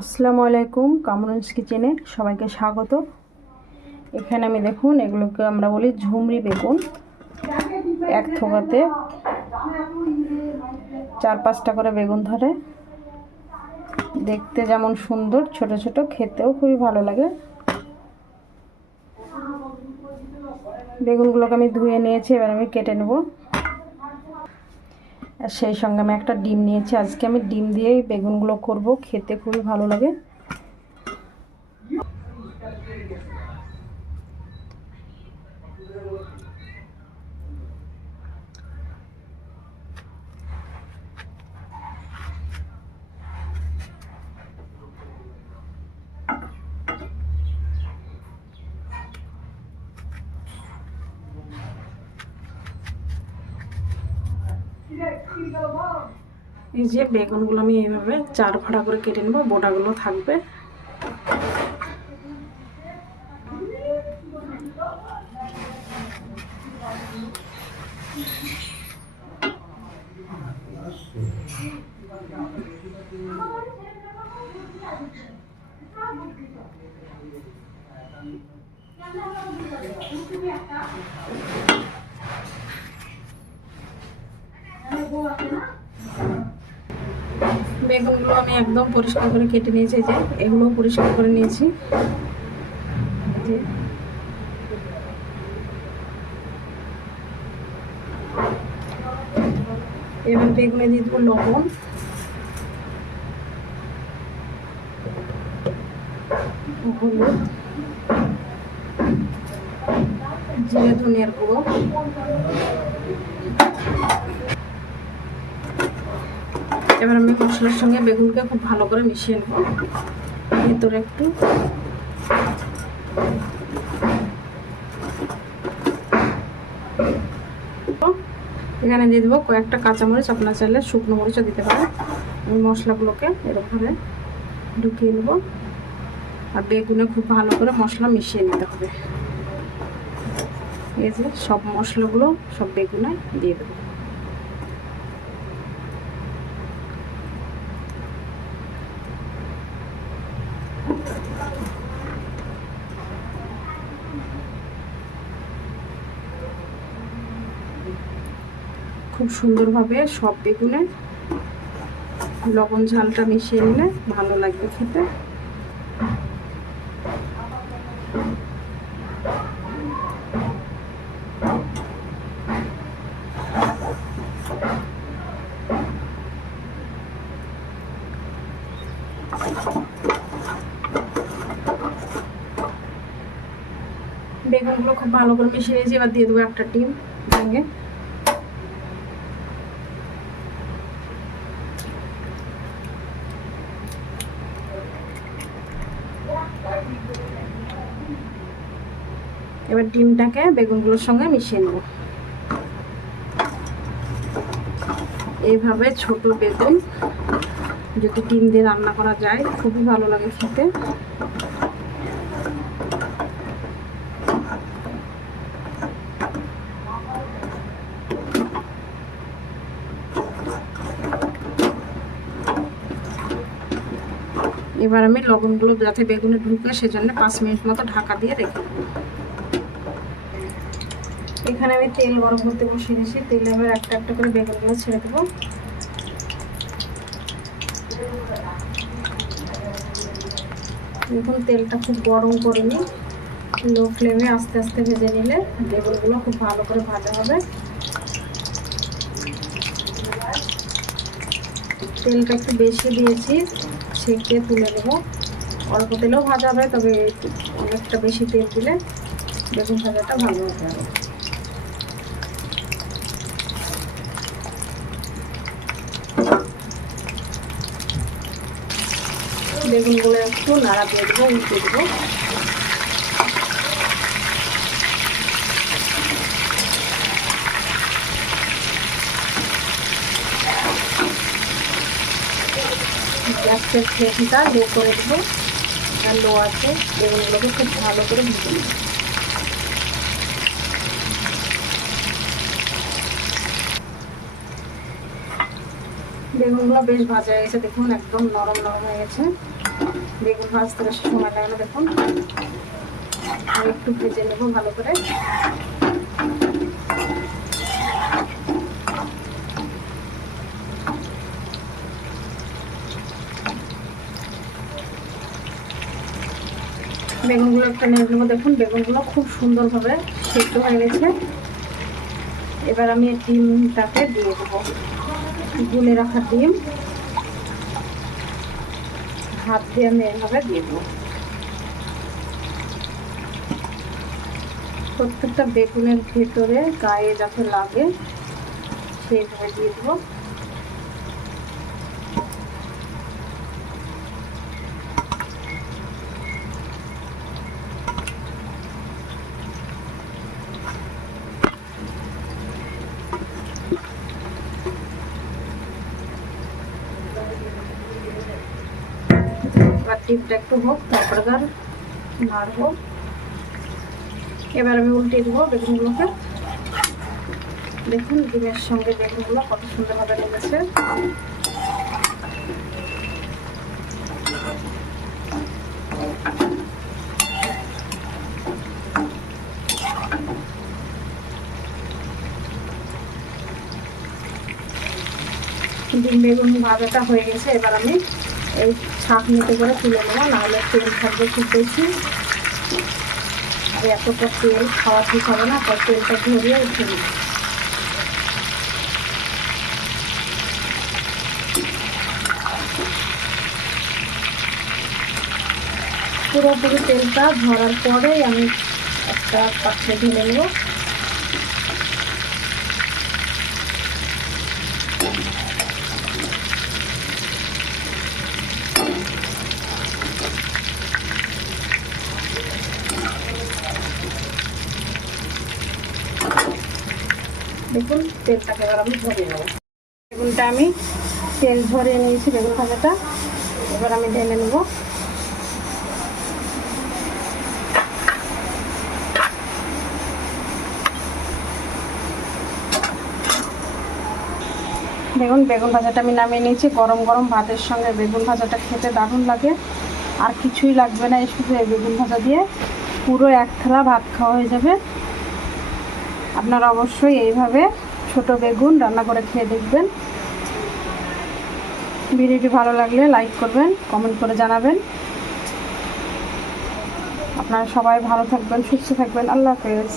আসসালামু আলাইকুম, কামরুন্স কিচেনে সবাইকে স্বাগত। এখানে আমি দেখুন, এগুলোকে আমরা বলি ঝুমরি বেগুন। এক থোকাতে চার পাঁচটা করে বেগুন ধরে। দেখতে যেমন সুন্দর, ছোট ছোট, খেতেও খুবই ভালো লাগে। বেগুনগুলোকে আমি ধুয়ে নিয়েছি, এবার আমি কেটে নেব। সেই সঙ্গে আমি একটা ডিম নিয়েছি। আজকে আমি ডিম দিয়েই বেগুনগুলো করব। খেতে খুবই ভালো লাগে। এই যে বেগুনগুলো আমি এইভাবে চার ফাড়া করে কেটে নেব বোটাগুলো থাকবে। বেগুনগুলো আমি একদম পরিষ্কার করে কেটে নিয়েছি যে এগুলো পরিষ্কার করে নিয়েছি। যে। এবার বেগুনে দিয়ে দেবো লবণ। হলুদ। জিরে ধনিয়ার গুঁড়ো। এবার আমি মশলার সঙ্গে বেগুনকে খুব ভালো করে মিশিয়ে নেব। ভেতরে একটু। এখানে দিয়ে দেবো কয়েকটা কাঁচামরিচ, আপনার চাইলে শুকনো মরিচও দিতে পারেন। আমি মশলাগুলোকে এরকমভাবে ঢুকিয়ে নেব। আর বেগুনে খুব ভালো করে মশলা মিশিয়ে নিতে হবে। এই যে সব মশলাগুলো সব বেগুনে দিয়ে দেবো। খুব সুন্দরভাবে সব বেগুনে লবণ ঝালটা মিশিয়ে নিলে ভালো লাগবে খেতে। বেগুনগুলো খুব ভালো করে মিশিয়ে নিয়েছি, এবার দিয়ে দেবো একটা ডিম ভেঙে। এবার ডিমটাকে বেগুনগুলোর সঙ্গে মিশিয়ে নেব। এইভাবে ছোট বেগুন যদি ডিম দিয়ে রান্না করা যায়, খুবই ভালো লাগে খেতে। এবার আমি লবণগুলো যাতে বেগুনে ঢুকে সেজন্য পাঁচ মিনিট মতো ঢাকা দিয়ে রেখে এখানে আমি তেল গরম করতে বসিয়ে দিয়েছি। তেল এবার একটা একটা করে বেগুনগুলো ছেড়ে দেবো। দেখুন, তেলটা খুব গরম করে নিই। লো ফ্লেমে আস্তে আস্তে ভেজে নিলে বেগুনগুলো খুব ভালো করে ভাজা হবে। তেলটা একটু বেশি দিয়েছি। ছেঁকে তুলে নেব। অল্প তেলেও ভাজা হবে, তবে অনেকটা বেশি তেল দিলে বেগুন ভাজাটা ভালো হতে হবে বেগুনগুলো একটু নাড়া দিয়ে দেবো, উল্টে দেবো। গ্যাসের ফ্লেমটা লো করে দেবো। আর লো আছে বেগুনগুলোকে খুব ভালো করে ভেজে নেব। বেগুনগুলো বেশ ভাজা হয়ে গেছে, দেখুন একদম নরম নরম হয়ে গেছে। বেগুন ভাজতে বেশি সময় লাগে না, দেখুন। আর একটু ভেজে নেব ভালো করে। বেগুনগুলো একটা নেড়ে নেব। দেখুন, বেগুনগুলো খুব সুন্দরভাবে সেদ্ধ হয়ে গেছে। এবার আমি ডিমটাকে দিয়ে দেবো। গুলে রাখা ডিম। হাত দিয়ে আমি এভাবে দিয়ে দেবো। প্রত্যেকটা বেগুনের ভেতরে গায়ে যাতে লাগে, সেইভাবে দিয়ে দেবো। টিপটা একটু হোক, তারপরে তার নাড়বো এবার আমি উল্টে দেবো বেগুনগুলোকে। দেখুন, ডিমের সঙ্গে বেগুনগুলো কত সুন্দরভাবে লেগেছে। ডিম বেগুন ভাজাটা হয়ে গেছে। এবার আমি এই শাক নিতে করে তুলে নেব, নাহলে তেল থাকবে খুব বেশি। আর এতটা তেল খাওয়া ঠিক হবে না তার তেলটা ধরিয়ে উঠে দিই পুরোপুরি তেলটা ধরার পরেই আমি একটা পাত্রে ঢেলে নেব। দেখুন, তেলটাকে এবার আমি ধরে নেব। বেগুনটা আমি তেল ধরে নিয়েছি, বেগুন ভাজাটা। এবার আমি ঢেলে নেব। দেখুন, বেগুন ভাজাটা আমি নামিয়ে নিয়েছি। গরম গরম ভাতের সঙ্গে বেগুন ভাজাটা খেতে দারুণ লাগে। আর কিছুই লাগবে না শুধু এই বেগুন ভাজা দিয়ে। পুরো এক থালা ভাত খাওয়া হয়ে যাবে। আপনারা অবশ্যই এইভাবে ছোট বেগুন রান্না করে খেয়ে দেখবেন। ভিডিওটি ভালো লাগলে লাইক করবেন, কমেন্ট করে জানাবেন। আপনারা সবাই ভালো থাকবেন, সুস্থ থাকবেন। আল্লাহ হাফেজ।